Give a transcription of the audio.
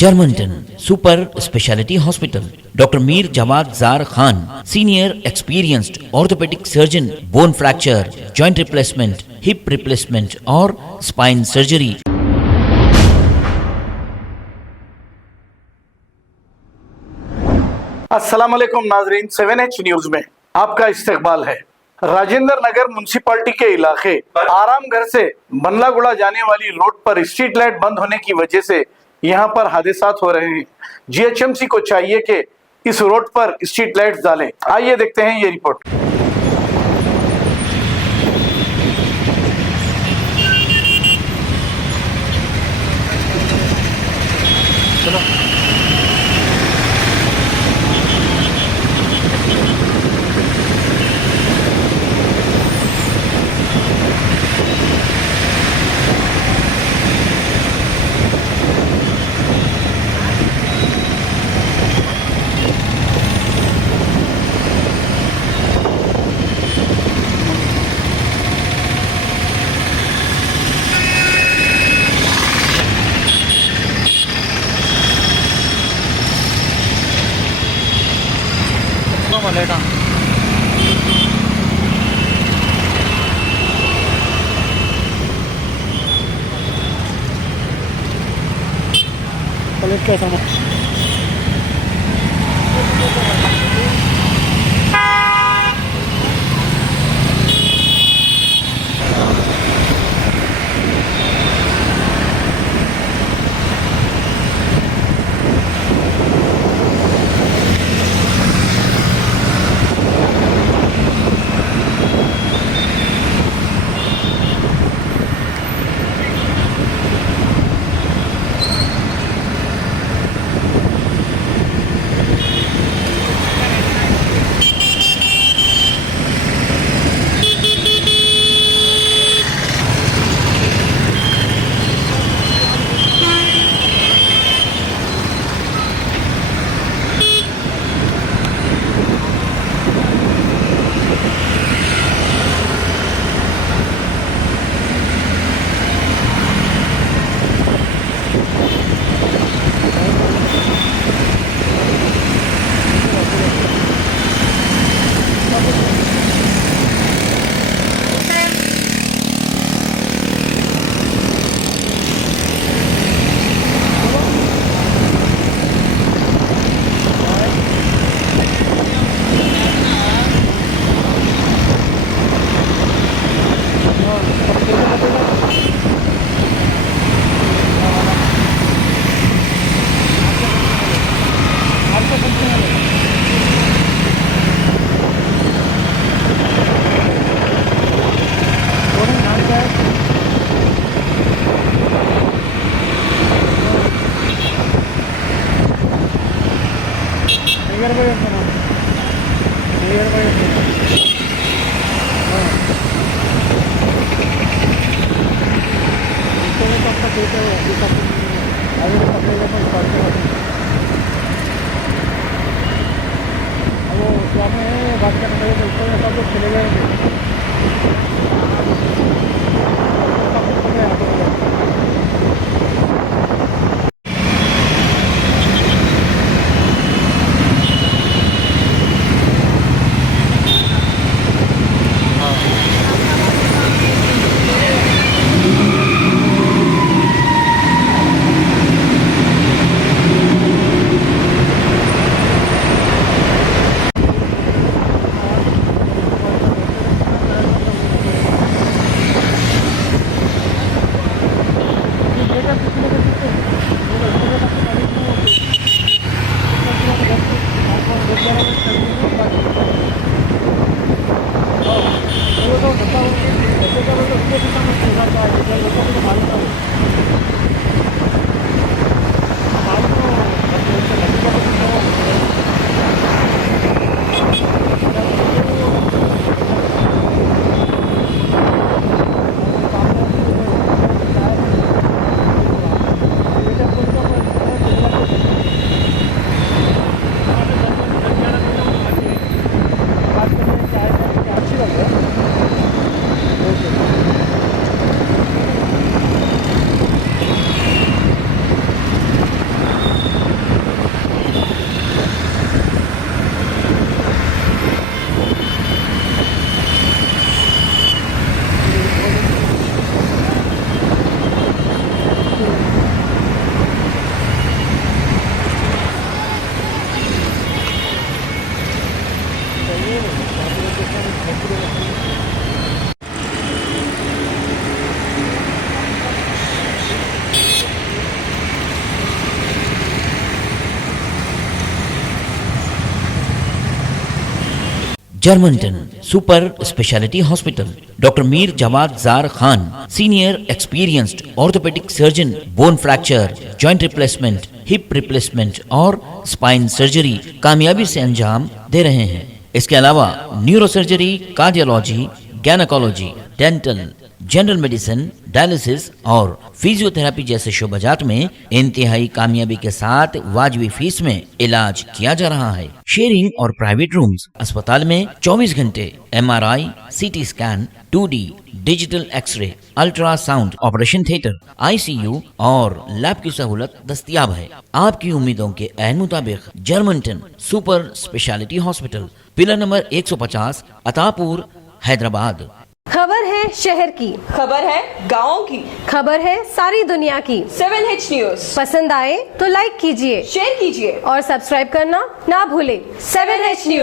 Germantown Super Speciality Hospital. Dr. Mir Jawad Zar Khan, Senior Experienced Orthopedic Surgeon, Bone Fracture, Joint Replacement, Hip Replacement और Spine Surgery. अस्सलाम वालेकुम नाजरीन, 7H news में आपका इस्तकबाल है। राजेंद्र नगर म्युनिसिपालिटी के इलाके आराम घर से बनलागुड़ा जाने वाली रोड पर स्ट्रीट लाइट बंद होने की वजह से यहां पर हादसात हो रहे हैं। जीएचएमसी को चाहिए कि इस रोड पर स्ट्रीट लाइट्स डालें। आइए देखते हैं ये रिपोर्ट। पलट कैसा जर्मनटन super speciality hospital, doctor Mir Jawad Jar Khan, senior experienced orthopaedic surgeon, bone fracture, joint replacement, hip replacement और स्पाइन सर्जरी कामयाबी से अंजाम दे रहे हैं। इसके अलावा neuro surgery, cardiology, gynaecology, dental, general medicine, dialysis और फिजियोथेरेपी जैसे शोबाजात में इंतहाई कामयाबी के साथ वाजबी फीस में इलाज किया जा रहा है। शेयरिंग और प्राइवेट रूम्स, अस्पताल में 24 घंटे MRI, CT scan, 2D digital x-ray, ultrasound, operation theatre, ICU और लैब की सहूलत दस्तयाब है। आपकी उम्मीदों के ऐन मुताबिक Germanten super speciality hospital, pillar number 150, Attapur, Hyderabad. खबर है शहर की, खबर है गाँव की, खबर है सारी दुनिया की। 7H न्यूज पसंद आए तो लाइक कीजिए, शेयर कीजिए और सब्सक्राइब करना ना भूलें। 7H news.